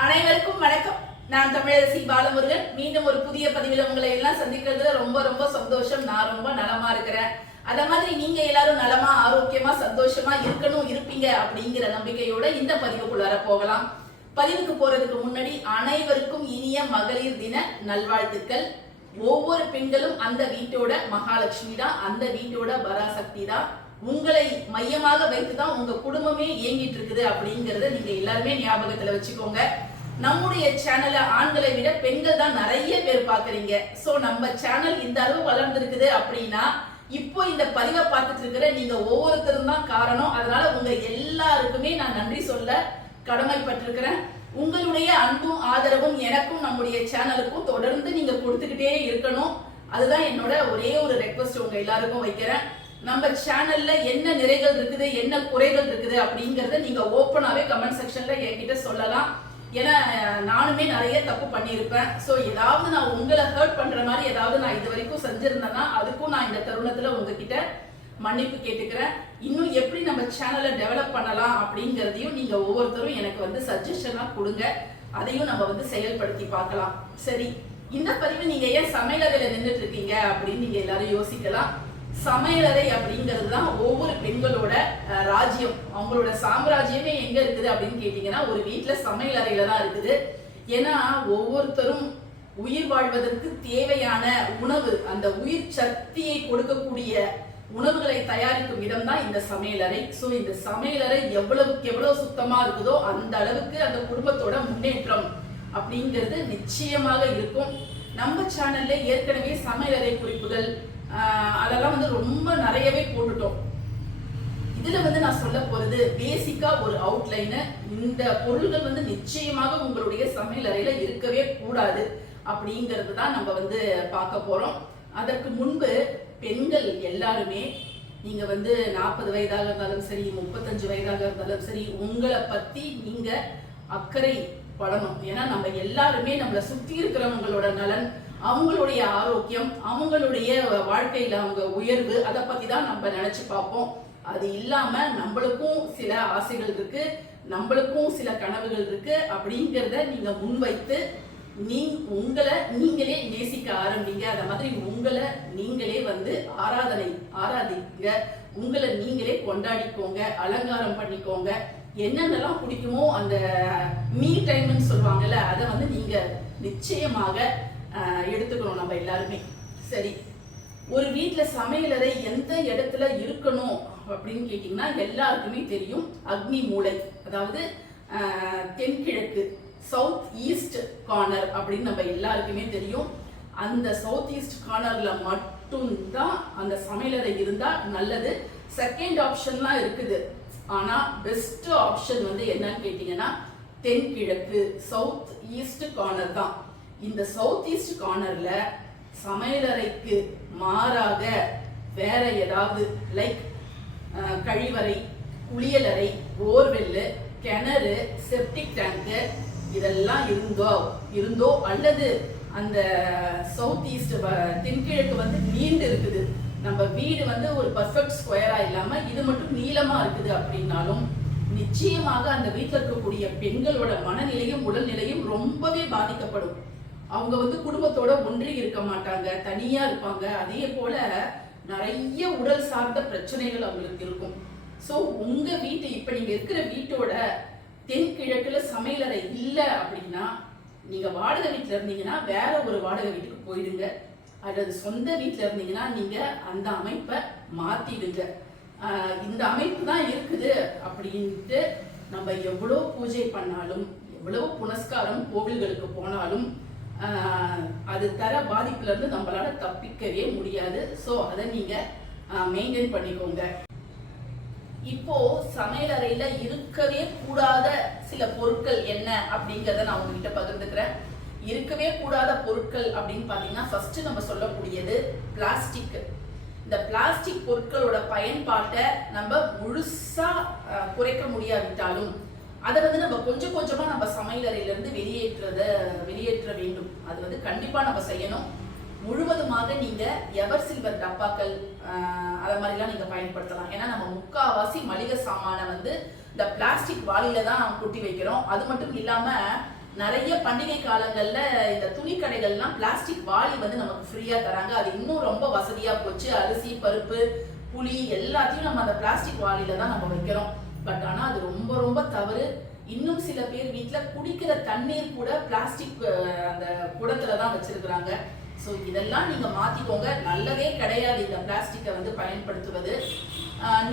அனைவருக்கும் வணக்கம். நான் தமிழரசி பாலமுருகன். மீண்டும் ஒரு புதிய பதிவில் உங்களை எல்லாம் சந்திக்கிறதுல ரொம்ப ரொம்ப சந்தோஷம். நான் ரொம்ப நலமா இருக்கிறேன். அத மாதிரி நீங்க எல்லாரும் நலமா ஆரோக்கியமா சந்தோஷமா இருக்கணும் இருப்பீங்க அப்படிங்கிற நம்பிக்கையோட இந்த பதிவுக்குள்ளார போகலாம். பதிவுக்கு போறதுக்கு முன்னாடி அனைவருக்கும் இனிய மகளிர் தின நல்வாழ்த்துக்கள். ஒவ்வொரு பெண்களும் அந்த வீட்டோட மகாலட்சுமி தான் அந்த வீட்டோட பராசக்தி தான். உங்களை மையமாக வைத்து தான் உங்க குடும்பமே இயங்கிட்டு இருக்குது அப்படிங்கறத நீங்க எல்லாருமே ஞாபகத்துல வச்சுக்கோங்க. நம்முடைய சேனலை ஆண்களை விட பெண்கள் தான் நிறைய பேர் பாக்குறீங்க. சோ நம்ம சேனல் இந்த அளவு வளர்ந்துருக்குது அப்படின்னா இப்போ இந்த பதிவை பார்த்துட்டு இருக்கிற நீங்க ஒவ்வொருத்தரும் தான் காரணம். அதனால உங்க எல்லாருக்குமே நான் நன்றி சொல்ல கடமைப்பட்டிருக்கிறேன். உங்களுடைய அன்பும் ஆதரவும் எனக்கும் நம்முடைய சேனலுக்கும் தொடர்ந்து நீங்க கொடுத்துக்கிட்டே இருக்கணும். அதுதான் என்னோட ஒரே ஒரு ரெக்வஸ்ட் உங்க எல்லாருக்கும் வைக்கிறேன். நம்ம சேனல்ல என்ன நிறைகள் இருக்குது என்ன குறைகள் இருக்குது அப்படிங்கறத நீங்க ஓப்பனாவே கமெண்ட் செக்ஷன்ல என்கிட்ட சொல்லலாம். ஏன்னா நானுமே நிறைய தப்பு பண்ணியிருப்பேன். ஸோ ஏதாவது நான் உங்களை ஹர்ட் பண்ற மாதிரி ஏதாவது நான் இது வரைக்கும் செஞ்சிருந்தேன்னா அதுக்கும் நான் இந்த தருணத்துல உங்ககிட்ட மன்னிப்பு கேட்டுக்கிறேன். இன்னும் எப்படி நம்ம சேனலை டெவலப் பண்ணலாம் அப்படிங்கறதையும் நீங்க ஒவ்வொருத்தரும் எனக்கு வந்து சஜஷனா கொடுங்க. அதையும் நம்ம வந்து செயல்படுத்தி பார்க்கலாம். சரி இந்த பதிவு நீங்க ஏன் சமையலறையில நின்றுட்டு இருக்கீங்க அப்படின்னு நீங்க எல்லாரும் யோசிக்கலாம். சமையலறை அப்படிங்கிறது தான் ஒவ்வொரு பெண்களோட ராஜ்யம். அவங்களோட சாம்ராஜ்யமே எங்க இருக்குது அப்படின்னு கேட்டீங்கன்னா ஒரு வீட்டுல சமையலறையில தான் இருக்குது. ஏன்னா ஒவ்வொருத்தரும் உயிர் வாழ்வதற்கு தேவையான உணவு அந்த உயிர் சக்தியை கொடுக்கக்கூடிய உணவுகளை தயாரிக்கும் இடம் தான் இந்த சமையலறை. ஸோ இந்த சமையலறை எவ்வளவுக்கு எவ்வளவு சுத்தமா இருக்குதோ அந்த அளவுக்கு அந்த குடும்பத்தோட முன்னேற்றம் அப்படிங்கிறது நிச்சயமாக இருக்கும். நம்ம சேனல்ல ஏற்கனவே சமையலறை குறிப்புகள் அதெல்லாம் வந்து ரொம்ப நிறையவே போட்டுட்டோம். இதுல வந்து நான் சொல்ல போறது பேசிக்கா ஒரு அவுட்லைனு இந்த பொருள்கள் வந்து நிச்சயமாக உங்களுடைய சமையல் அறையில இருக்கவே கூடாது அப்படிங்கிறது தான் நம்ம வந்து பார்க்க போறோம். அதற்கு முன்பு பெண்கள் எல்லாருமே நீங்க வந்து நாற்பது வயதாக இருந்தாலும் சரி முப்பத்தஞ்சு வயதாக இருந்தாலும் சரி உங்களை பத்தி நீங்க அக்கறை படணும். ஏன்னா நம்ம எல்லாருமே நம்மளை சுத்தி இருக்கிறவங்களோட நலன் அவங்களுடைய ஆரோக்கியம் அவங்களுடைய வாழ்க்கையில அவங்க உயர்வு அதை பத்தி தான் நம்ம நினைச்சு பார்ப்போம். அது இல்லாம நம்மளுக்கும் சில ஆசைகள் இருக்கு நம்மளுக்கும் சில கனவுகள் இருக்கு அப்படிங்கிறத நீங்க முன்வைத்து நீ உங்களை நீங்களே நேசிக்க ஆரம்பிங்க. அந்த மாதிரி உங்களை நீங்களே வந்து ஆராதனை ஆராதிங்க. உங்களை நீங்களே கொண்டாடிக்கோங்க அலங்காரம் பண்ணிக்கோங்க. என்னென்னலாம் பிடிக்குமோ அந்த மீ டைம்னு சொல்லுவாங்கல்ல அதை வந்து நீங்க நிச்சயமாக எடுத்துக்கணும் நம்ம எல்லாருமே. சரி ஒரு வீட்டில் சமையலறை எந்த இடத்துல இருக்கணும் அப்படின்னு கேட்டிங்கன்னா எல்லாருக்குமே தெரியும். அக்னி மூலை அதாவது தென்கிழக்கு சவுத் ஈஸ்ட் கார்னர் அப்படின்னு நம்ம எல்லாருக்குமே தெரியும். அந்த சவுத் ஈஸ்ட் கார்னரில் மட்டும்தான் அந்த சமையலறை இருந்தால் நல்லது. செகண்ட் ஆப்ஷன்லாம் இருக்குது. ஆனால் பெஸ்ட் ஆப்ஷன் வந்து என்னன்னு கேட்டிங்கன்னா தென்கிழக்கு சவுத் ஈஸ்ட் கார்னர் தான். இந்த சவுத் ஈஸ்ட் கார்னர்ல சமையலறைக்கு மாறாக வேற ஏதாவது லைக் கழிவறை குளியலறை போர்வெல்லு கிணறு செப்டிக் டேங்கு இதெல்லாம் இருந்தோ இருந்தோ அல்லது அந்த சவுத் ஈஸ்ட் தென்கிழக்கு வந்து நீண்டு இருக்குது. நம்ம வீடு வந்து ஒரு பர்ஃபெக்ட் ஸ்கொயரா இல்லாம இது மட்டும் நீளமா இருக்குது அப்படின்னாலும் நிச்சயமாக அந்த வீட்டில் இருக்கக்கூடிய பெண்களோட மனநிலையும் உடல்நிலையும் ரொம்பவே பாதிக்கப்படும். அவங்க வந்து குடும்பத்தோட ஒன்றி இருக்க மாட்டாங்க தனியா இருப்பாங்க. அதே போல நிறைய உடல் சார்ந்த பிரச்சனைகள் அவங்களுக்கு இருக்கும். ஸோ உங்க வீட்டு இப்ப நீங்க இருக்கிற வீட்டோட தென்கிழக்குல சமையலறை இல்லை அப்படின்னா நீங்க வாடகை வீட்டில் இருந்தீங்கன்னா வேற ஒரு வாடகை வீட்டுக்கு போயிடுங்க. அல்லது சொந்த வீட்டில் இருந்தீங்கன்னா நீங்க அந்த அமைப்பை மாத்திடுங்க. இந்த அமைப்பு தான் இருக்குது அப்படின்ட்டு நம்ம எவ்வளோ பூஜை பண்ணாலும் எவ்வளோ புனஸ்காரம் கோவில்களுக்கு போனாலும் அது தர பாதிப்புலேருந்து நம்மளால் தப்பிக்கவே முடியாது. ஸோ அதை நீங்கள் மெயின்டைன் பண்ணிக்கோங்க. இப்போ சமையலறையில் இருக்கவே கூடாத சில பொருட்கள் என்ன அப்படிங்கிறத நான் உங்ககிட்ட பகிர்ந்துக்கிறேன். இருக்கவே கூடாத பொருட்கள் அப்படின்னு பார்த்தீங்கன்னா ஃபஸ்ட்டு நம்ம சொல்லக்கூடியது பிளாஸ்டிக். இந்த பிளாஸ்டிக் பொருட்களோட பயன்பாட்டை நம்ம முழுசாக குறைக்க முடியாவிட்டாலும் அதை வந்து நம்ம கொஞ்சம் கொஞ்சமா நம்ம சமையலறையில இருந்து வெளியேற்றத வெளியேற்ற வேண்டும். அது வந்து கண்டிப்பா நம்ம செய்யணும். முழுவதுமாக நீங்க எவர் சில்வர் டப்பாக்கள் அதை மாதிரிலாம் நீங்க பயன்படுத்தலாம். ஏன்னா நம்ம முக்காவாசி மளிகை சாமானை வந்து இந்த பிளாஸ்டிக் வாளியில தான் கொட்டி வைக்கிறோம். அது மட்டும் இல்லாம நிறைய பண்டிகை காலங்கள்ல இந்த துணி கடைகள்லாம் பிளாஸ்டிக் வாளி வந்து நமக்கு ஃப்ரீயா தராங்க. அது இன்னும் ரொம்ப வசதியா போச்சு. அரிசி பருப்பு புளி எல்லாத்தையும் நம்ம அந்த பிளாஸ்டிக் வாளியில தான் நம்ம வைக்கிறோம். பட் ஆனா அது ரொம்ப ரொம்ப தவறு. இன்னும் சில பேர் வீட்டில் குடிக்கிற தண்ணீர் கூட பிளாஸ்டிக் அந்த குடத்துல தான் வச்சிருக்கிறாங்க. ஸோ இதெல்லாம் நீங்க மாத்திக்கோங்க. நல்லதே கிடையாது இந்த பிளாஸ்டிக்கை வந்து பயன்படுத்துவது.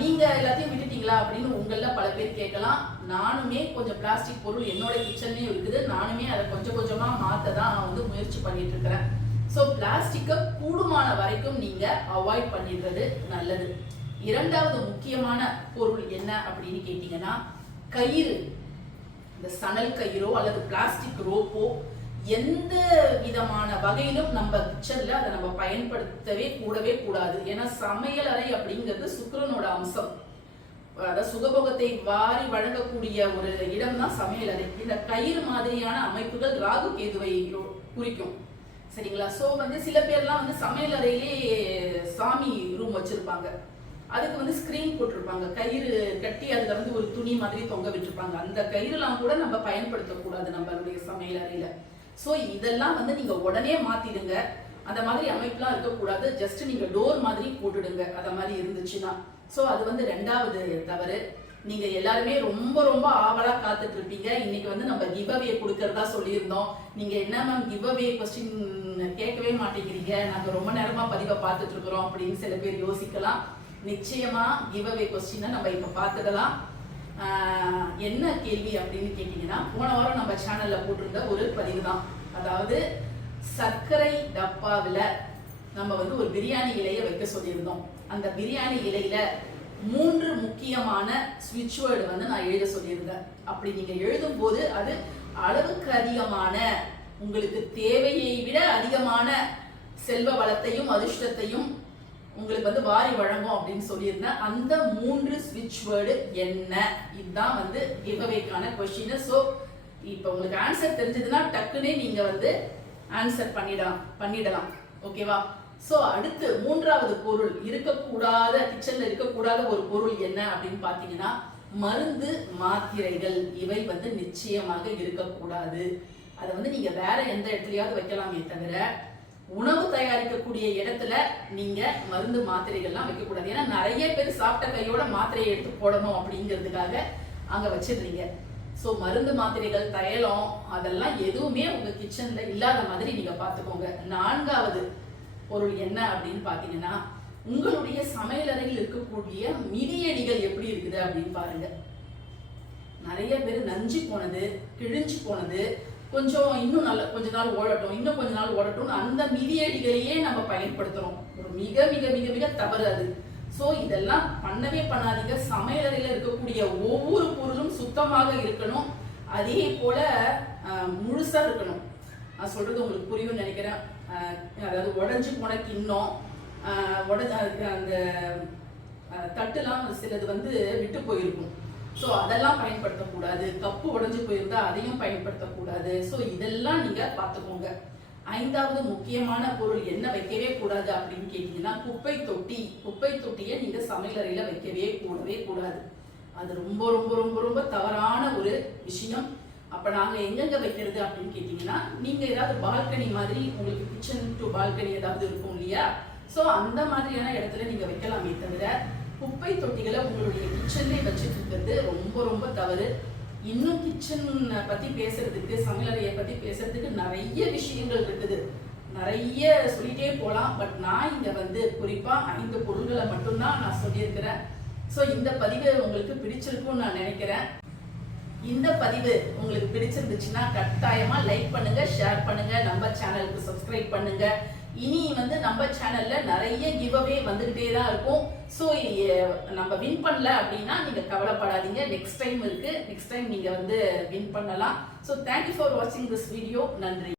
நீங்கள் நீங்க எல்லாத்தையும் விட்டுட்டீங்களா அப்படின்னு உங்கள பல பேர் கேட்கலாம். நானுமே கொஞ்சம் பிளாஸ்டிக் பொருள் என்னோட கிச்சன்லேயும் இருக்குது. நானுமே அதை கொஞ்சம் கொஞ்சமா மாத்த தான் நான் வந்து முயற்சி பண்ணிட்டு இருக்கிறேன். ஸோ பிளாஸ்டிக்கை கூடுமான வரைக்கும் நீங்க அவாய்ட் பண்ணிடுறது நல்லது. இரண்டாவது முக்கியமான பொருள் என்ன அப்படின்னு கேட்டீங்கன்னா கயிறு. இந்த சணல் கயிறோ அல்லது பிளாஸ்டிக் ரோப்போ எந்த விதமான வகையிலும் நம்ம கிச்சன்ல அதை நம்ம பயன்படுத்தவே கூடவே கூடாது. ஏன்னா சமையல் அறை அப்படிங்கிறது சுக்கரனோட அம்சம். அதாவது சுகபோகத்தை வாரி வழங்கக்கூடிய ஒரு இடம் தான் சமையல் அறை. இந்த கயிறு மாதிரியான அமைப்புகள் ராகு கேதுவை குறிக்கும். சரிங்களா? சோ வந்து சில பேர்லாம் வந்து சமையல் அறையிலே சாமி ரூம் வச்சிருப்பாங்க. அதுக்கு வந்து ஸ்கிரீன் போட்டிருப்பாங்க. கயிறு கட்டி அதுல வந்து ஒரு துணி மாதிரி தொங்க விட்டுருப்பாங்க. அந்த கயிறுலாம் கூட நம்ம பயன்படுத்தக்கூடாது நம்மளுடைய சமையல் அறையில. ஸோ இதெல்லாம் வந்து நீங்க உடனே மாத்திடுங்க. அந்த மாதிரி அமைப்புலாம் இருக்கக்கூடாது. ஜஸ்ட் நீங்க டோர் மாதிரி போட்டுடுங்க. அந்த மாதிரி இருந்துச்சுன்னா. ஸோ அது வந்து ரெண்டாவது தவறு. நீங்க எல்லாருமே ரொம்ப ரொம்ப ஆவலா காத்துட்டு இருப்பீங்க இன்னைக்கு வந்து நம்ம கிவ் அவே கொடுக்கறதா சொல்லியிருந்தோம். நீங்க என்ன மேம் கிவ் அவே கொஸ்டின் கேட்கவே மாட்டேங்கிறீங்க. நாங்க ரொம்ப நேரமா பதிவை பார்த்துட்டு இருக்கிறோம் அப்படின்னு சில பேர் யோசிக்கலாம். நிச்சயமா கிவ் அவே கொஸ்டினை நம்ம இப்ப பார்த்துடலாம் என்ன கேள்வி அப்படின்னு கேட்டீங்கன்னா போன வாரம் நம்ம சேனல்ல போட்டிருந்த ஒரு பதிவு தான். அதாவது சர்க்கரை டப்பாவில் நம்ம வந்து ஒரு பிரியாணி இலையை வைக்க சொல்லியிருந்தோம். அந்த பிரியாணி இலையில மூன்று முக்கியமான ஸ்விட்ச் வேர்டு வந்து நான் எழுத சொல்லியிருந்தேன். அப்படி நீங்க எழுதும் போது அது அளவுக்கு அதிகமான உங்களுக்கு தேவையை விட அதிகமான செல்வ வளத்தையும் அதிர்ஷ்டத்தையும் உங்களுக்கு வந்து வாரி வழங்கும் அப்படின்னு சொல்லியிருந்தேன் அந்த மூன்று ஸ்விட்ச் வேர்டு என்ன? இதுதான் வந்து கிவ்அவேக்கான கொஷின் ஸோ இப்போ உங்களுக்கு ஆன்சர் தெரிஞ்சதுன்னா டக்குனே நீங்கள் வந்து ஆன்சர் பண்ணிடலாம். பண்ணிடலாம் ஓகேவா ஸோ அடுத்து மூன்றாவது பொருள் இருக்கக்கூடாத கிச்சனில் இருக்கக்கூடாத ஒரு பொருள் என்ன அப்படின்னு பார்த்தீங்கன்னா மருந்து மாத்திரைகள். இவை வந்து நிச்சயமாக இருக்கக்கூடாது. அதை வந்து நீங்கள் வேற எந்த இடத்துலையாவது வைக்கலாமே தவிர உணவு தயாரிக்கக்கூடிய இடத்துல நீங்க மருந்து மாத்திரைகள்லாம் வைக்கக்கூடாது. ஏன்னா நிறைய பேர் சாப்பிட்ட கையோட மாத்திரையை எடுத்து போடணும் அப்படிங்கிறதுக்காக அங்க வச்சிடுறீங்க. ஸோ மருந்து மாத்திரைகள் தைலம் அதெல்லாம் எதுவுமே உங்க கிச்சன்ல இல்லாத மாதிரி நீங்க பார்த்துக்கோங்க. நான்காவது பொருள் என்ன அப்படின்னு பார்த்தீங்கன்னா உங்களுடைய சமையலறையில் இருக்கக்கூடிய மிதியடிகள் எப்படி இருக்குது அப்படின்னு பாருங்க. நிறைய பேர் நஞ்சு போனது கிழிஞ்சு போனது கொஞ்சம் இன்னும் நல்ல கொஞ்ச நாள் ஓடட்டும் இன்னும் கொஞ்ச நாள் ஓடட்டும் அந்த மிதியடிகளையே நம்ம பயன்படுத்துறோம். ஒரு மிக மிக மிக மிக தவறு அது. ஸோ இதெல்லாம் பண்ணவே பண்ணாதீங்க. சமையலறையில் இருக்கக்கூடிய ஒவ்வொரு பொருளும் சுத்தமாக இருக்கணும். அதே போல முழுசாக இருக்கணும். நான் சொல்றது உங்களுக்கு புரியும்னு நினைக்கிறேன். அதாவது உடஞ்சி போன கிண்ணம் உடஞ்ச அந்த தட்டுலாம் சிலது வந்து விட்டு போயிருக்கும். ஸோ அதெல்லாம் பயன்படுத்தக்கூடாது. கப்பு உடஞ்சு போயிருந்தா அதையும் பயன்படுத்தக்கூடாது. ஸோ இதெல்லாம் நீங்கள் பார்த்துக்கோங்க. ஐந்தாவது முக்கியமான பொருள் என்ன வைக்கவே கூடாது அப்படின்னு கேட்டீங்கன்னா குப்பை தொட்டி. குப்பை தொட்டியை நீங்கள் சமையலறையில் வைக்கவே கூடவே கூடாது. அது ரொம்ப ரொம்ப ரொம்ப ரொம்ப தவறான ஒரு விஷயம். அப்போ நாங்கள் எங்கெங்க வைக்கிறது அப்படின்னு கேட்டிங்கன்னா நீங்கள் ஏதாவது பால்கனி மாதிரி உங்களுக்கு கிச்சன் டு பால்கனி ஏதாவது இருக்கும் இல்லையா? ஸோ அந்த மாதிரியான இடத்துல நீங்கள் வைக்கலாமே தவிர குப்பை தொட்டிகளை உங்களுடைய கிச்சன்லேயே வச்சுட்டு இருக்கிறது ரொம்ப ரொம்ப தவறு. இன்னும் கிச்சன் பத்தி பேசுறதுக்கு சமையலறையை பத்தி பேசுறதுக்கு நிறைய விஷயங்கள் இருக்குது. நிறைய சொல்லிட்டே போகலாம் பட் நான் இங்க வந்து குறிப்பா ஐந்து பொருள்களை மட்டும்தான் நான் சொல்லியிருக்கிறேன். ஸோ இந்த பதிவு உங்களுக்கு பிடிச்சிருக்கும்னு நான் நினைக்கிறேன். இந்த பதிவு உங்களுக்கு பிடிச்சிருந்துச்சுன்னா கட்டாயமா லைக் பண்ணுங்க ஷேர் பண்ணுங்க நம்ம சேனலுக்கு சப்ஸ்கிரைப் பண்ணுங்க. இனி வந்து நம்ம சேனல்ல நிறைய கிவ்அவே வந்துகிட்டே தான் இருக்கும். ஸோ நம்ம வின் பண்ணல அப்படின்னா நீங்க கவலைப்படாதீங்க. நெக்ஸ்ட் டைம் இருக்கு. நெக்ஸ்ட் டைம் நீங்க வந்து வின் பண்ணலாம். ஸோ தேங்க்யூ ஃபார் வாட்சிங் திஸ் வீடியோ நன்றி.